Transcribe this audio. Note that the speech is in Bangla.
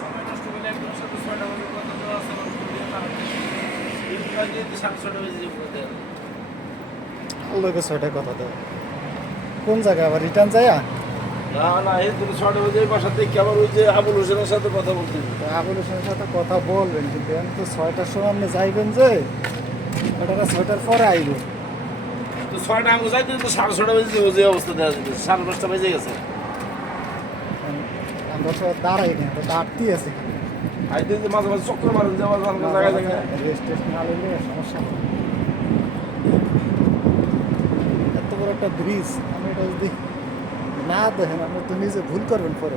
সময় নষ্ট করলে একজনের সাথে ৬টা বাজে কথা দেওয়া আছে আমার ফোন দিয়ে তারা দিয়ে ৬:30 বাজে যে বলতে লোকে 6টায় কথা দেয় কোন জায়গায় আবার রিটার্ন যায় না না এই তুমি ৬টা বাজে বাসার থেকে আবার ওই যে আবুল হোসেনের সাথে কথা বলতে আবুল হোসেনের সাথে কথা বলবেন কিন্তু এখন তো 6টার সময় আপনি যাইবেন যে ওটা 6টার পরে আইব তো ৬টা আমি যাইতে তো ৬:30 বাজে যে অবস্থা দেওয়া যেত ৫:৩০ বেজে গেছে আমরা তো দাঁড়াই এখানে তো দাঁড়তেই আছি আইতে যে মাঝে মাঝে চক্কর মারেন যাওয়ার জায়গায় জায়গায় রেস্ট টেস্ট না লইলে সমস্যা নেই। এত বড় একটা ব্রিজ আমি এটা যদি না দেখেন আপনি তো নিজে ভুল করবেন পরে